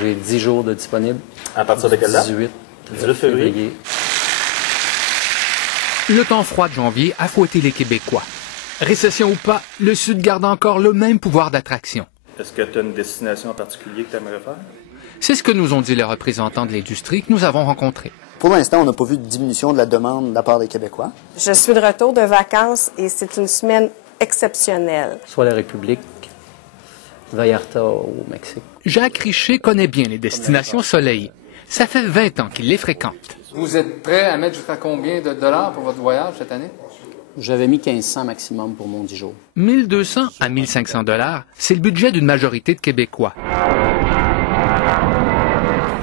J'ai 10 jours de disponible. À partir de quelle date? 18 février. Le temps froid de janvier a fouetté les Québécois. Récession ou pas, le Sud garde encore le même pouvoir d'attraction. Est-ce que tu as une destination en particulier que tu aimerais faire? C'est ce que nous ont dit les représentants de l'industrie que nous avons rencontrés. Pour l'instant, on n'a pas vu de diminution de la demande de la part des Québécois. Je suis de retour de vacances et c'est une semaine exceptionnelle. Soit la République, Vallarta au Mexique. Jacques Richer connaît bien les destinations soleil. Ça fait 20 ans qu'il les fréquente. Vous êtes prêt à mettre jusqu'à combien de dollars pour votre voyage cette année? J'avais mis 1500 maximum pour mon 10 jours. 1200 à 1500 $, c'est le budget d'une majorité de Québécois.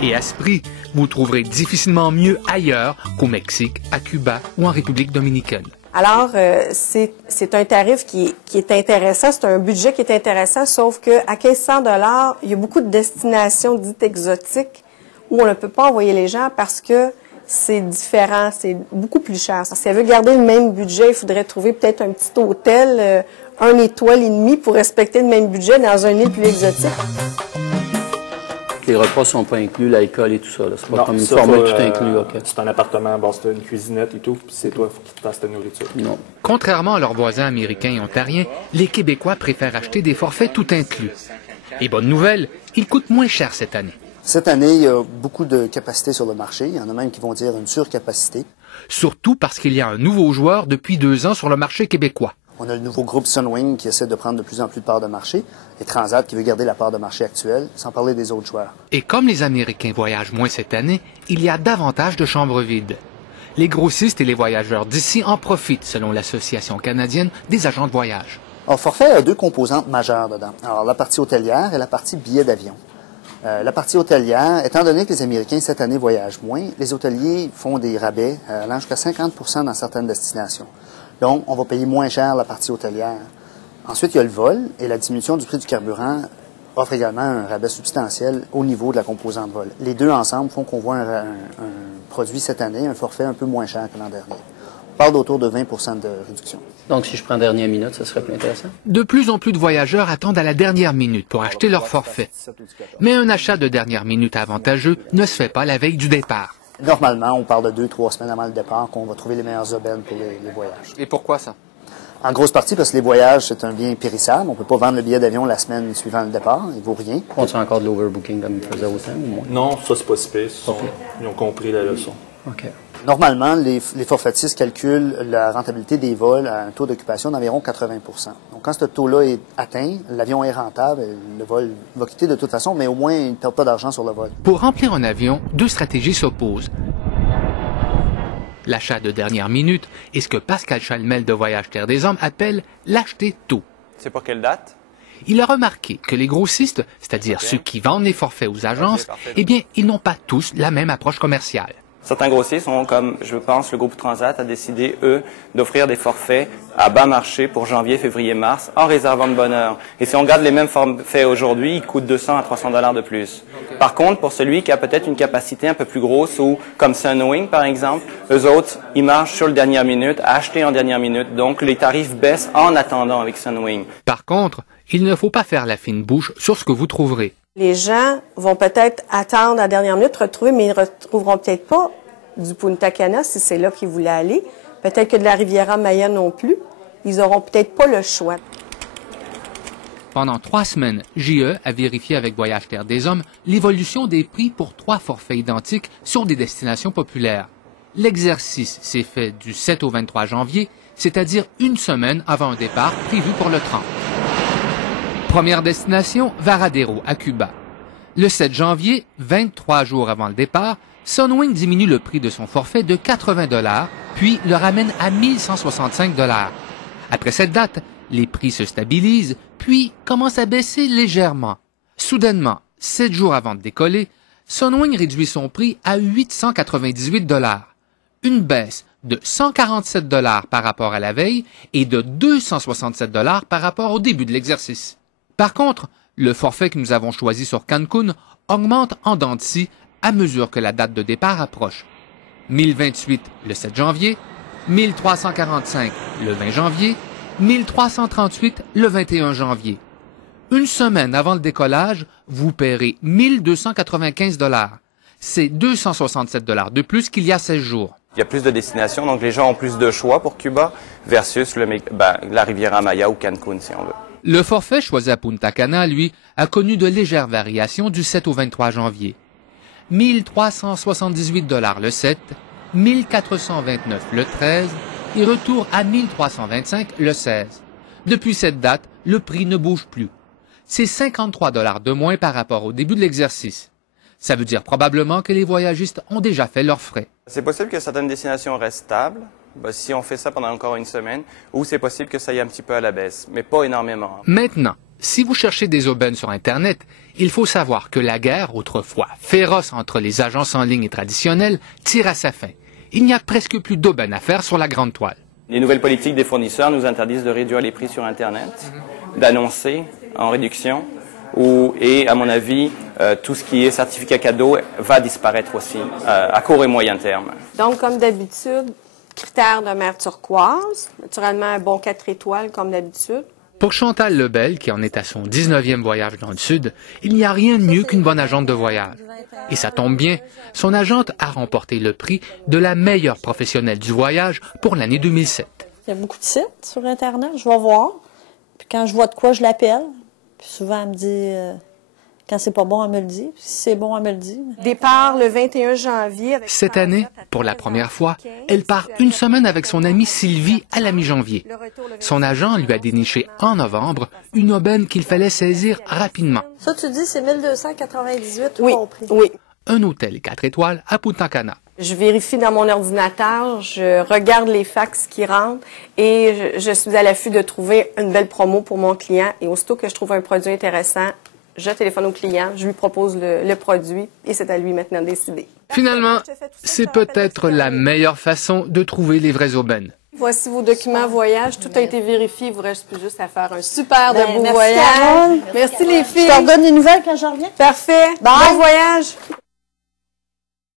Et à ce prix, vous trouverez difficilement mieux ailleurs qu'au Mexique, à Cuba ou en République dominicaine. Alors, c'est un tarif qui est intéressant, c'est un budget qui est intéressant, sauf qu'à 1500 $, il y a beaucoup de destinations dites exotiques où on ne peut pas envoyer les gens parce que c'est différent, c'est beaucoup plus cher. Si elle veut garder le même budget, il faudrait trouver peut-être un petit hôtel, 1 étoile et demi pour respecter le même budget dans une île plus exotique. Les repas sont pas inclus, l'alcool et tout ça. C'est pas comme une formule tout inclus. Okay. C'est un appartement, bon, c'est une cuisinette et tout, puis c'est toi qui te fasses ta nourriture. Non. Contrairement à leurs voisins américains et ontariens, les Québécois préfèrent acheter des forfaits tout inclus. Et bonne nouvelle, ils coûtent moins cher cette année. Cette année, il y a beaucoup de capacité sur le marché. Il y en a même qui vont dire une surcapacité. Surtout parce qu'il y a un nouveau joueur depuis 2 ans sur le marché québécois. On a le nouveau groupe Sunwing qui essaie de prendre de plus en plus de parts de marché et Transat qui veut garder la part de marché actuelle, sans parler des autres joueurs. Et comme les Américains voyagent moins cette année, il y a davantage de chambres vides. Les grossistes et les voyageurs d'ici en profitent, selon l'Association canadienne des agents de voyage. Alors, forfait a 2 composantes majeures dedans. Alors, la partie hôtelière et la partie billets d'avion. La partie hôtelière, étant donné que les Américains cette année voyagent moins, les hôteliers font des rabais allant jusqu'à 50 % dans certaines destinations. Donc, on va payer moins cher la partie hôtelière. Ensuite, il y a le vol et la diminution du prix du carburant offre également un rabais substantiel au niveau de la composante vol. Les deux ensemble font qu'on voit un produit cette année, un forfait un peu moins cher que l'an dernier. On parle d'autour de 20 % de réduction. Donc, si je prends dernière minute, ça serait plus intéressant? De plus en plus de voyageurs attendent à la dernière minute pour acheter leur forfait. Mais un achat de dernière minute avantageux ne se fait pas la veille du départ. Normalement, on parle de 2-3 semaines avant le départ qu'on va trouver les meilleures aubaines pour les voyages. Et pourquoi ça? En grosse partie parce que les voyages, c'est un bien périssable. On ne peut pas vendre le billet d'avion la semaine suivant le départ. Il ne vaut rien. On fait encore de l'overbooking comme ils faisaient au temps ou moins? Non, ça, c'est pas si pire. Ils ont compris la leçon. OK. Normalement, les forfaitistes calculent la rentabilité des vols à un taux d'occupation d'environ 80 %. Donc, quand ce taux-là est atteint, l'avion est rentable, le vol va quitter de toute façon, mais au moins, il ne perd pas d'argent sur le vol. Pour remplir un avion, 2 stratégies s'opposent. L'achat de dernière minute est ce que Pascal Chalmel de Voyage Terre des Hommes appelle l'acheter tôt. C'est pour quelle date? Il a remarqué que les grossistes, c'est-à-dire ceux qui vendent les forfaits aux agences, eh bien, ils n'ont pas tous la même approche commerciale. Certains grossistes sont comme, je pense, le groupe Transat a décidé, eux, d'offrir des forfaits à bas marché pour janvier, février, mars, en réservant de bonne heure. Et si on regarde les mêmes forfaits aujourd'hui, ils coûtent 200 à 300 $ de plus. Par contre, pour celui qui a peut-être une capacité un peu plus grosse, ou comme Sunwing, par exemple, eux autres, ils marchent sur le dernière minute, acheter en dernière minute. Donc, les tarifs baissent en attendant avec Sunwing. Par contre, il ne faut pas faire la fine bouche sur ce que vous trouverez. Les gens vont peut-être attendre à la dernière minute, retrouver, mais ils ne retrouveront peut-être pas du Punta Cana si c'est là qu'ils voulaient aller. Peut-être que de la Riviera Maya non plus. Ils n'auront peut-être pas le choix. Pendant 3 semaines, JE a vérifié avec Voyage Terre des Hommes l'évolution des prix pour 3 forfaits identiques sur des destinations populaires. L'exercice s'est fait du 7 au 23 janvier, c'est-à-dire une semaine avant un départ prévu pour le 30. Première destination, Varadero, à Cuba. Le 7 janvier, 23 jours avant le départ, Sunwing diminue le prix de son forfait de 80 $, puis le ramène à 1165 $. Après cette date, les prix se stabilisent, puis commencent à baisser légèrement. Soudainement, 7 jours avant de décoller, Sunwing réduit son prix à 898 $, une baisse de 147 $ par rapport à la veille et de 267 $ par rapport au début de l'exercice. Par contre, le forfait que nous avons choisi sur Cancun augmente en dents de scie à mesure que la date de départ approche. 1028 le 7 janvier, 1345 le 20 janvier, 1338 le 21 janvier. Une semaine avant le décollage, vous paierez 1 295 $. C'est 267 $ de plus qu'il y a 16 jours. Il y a plus de destinations, donc les gens ont plus de choix pour Cuba versus la Riviera Maya ou Cancun, si on veut. Le forfait choisi à Punta Cana, lui, a connu de légères variations du 7 au 23 janvier. 1 378 $ le 7, 1 429 le 13 et retour à 1 325 le 16. Depuis cette date, le prix ne bouge plus. C'est 53 $ de moins par rapport au début de l'exercice. Ça veut dire probablement que les voyagistes ont déjà fait leurs frais. C'est possible que certaines destinations restent stables, si on fait ça pendant encore une semaine, ou c'est possible que ça aille un petit peu à la baisse, mais pas énormément. Maintenant, si vous cherchez des aubaines sur Internet, il faut savoir que la guerre, autrefois féroce entre les agences en ligne et traditionnelles, tire à sa fin. Il n'y a presque plus d'aubaines à faire sur la grande toile. Les nouvelles politiques des fournisseurs nous interdisent de réduire les prix sur Internet, d'annoncer en réduction, et à mon avis, tout ce qui est certificat cadeau va disparaître aussi à court et moyen terme. Donc, comme d'habitude, critères de mer turquoise, naturellement un bon 4 étoiles comme d'habitude. Pour Chantal Lebel, qui en est à son 19e voyage dans le Sud, il n'y a rien de mieux qu'une bonne agente de voyage. Et ça tombe bien, son agente a remporté le prix de la meilleure professionnelle du voyage pour l'année 2007. Il y a beaucoup de sites sur Internet, je vais voir. Puis quand je vois de quoi, je l'appelle. Puis souvent, elle me dit, quand c'est pas bon, elle me le dit. Puis si c'est bon, elle me le dit. Départ le 21 janvier. Cette année, pour la première fois, elle part une semaine avec son amie Sylvie à la mi-janvier. Son agent lui a déniché en novembre une aubaine qu'il fallait saisir rapidement. Ça, tu dis, c'est 1298 oui, compris. Oui. Un hôtel 4 étoiles à Punta Cana. Je vérifie dans mon ordinateur, je regarde les fax qui rentrent et je suis à l'affût de trouver une belle promo pour mon client. Et aussitôt que je trouve un produit intéressant, je téléphone au client, je lui propose le produit et c'est à lui maintenant de décider. Finalement, c'est peut-être la meilleure façon de trouver les vraies aubaines. Voici vos documents voyage, tout a été vérifié, il vous reste plus juste à faire un super de beau merci voyage. Carole. Merci les filles. Je te redonne des nouvelles quand je reviens. Parfait. Bye. Bon voyage.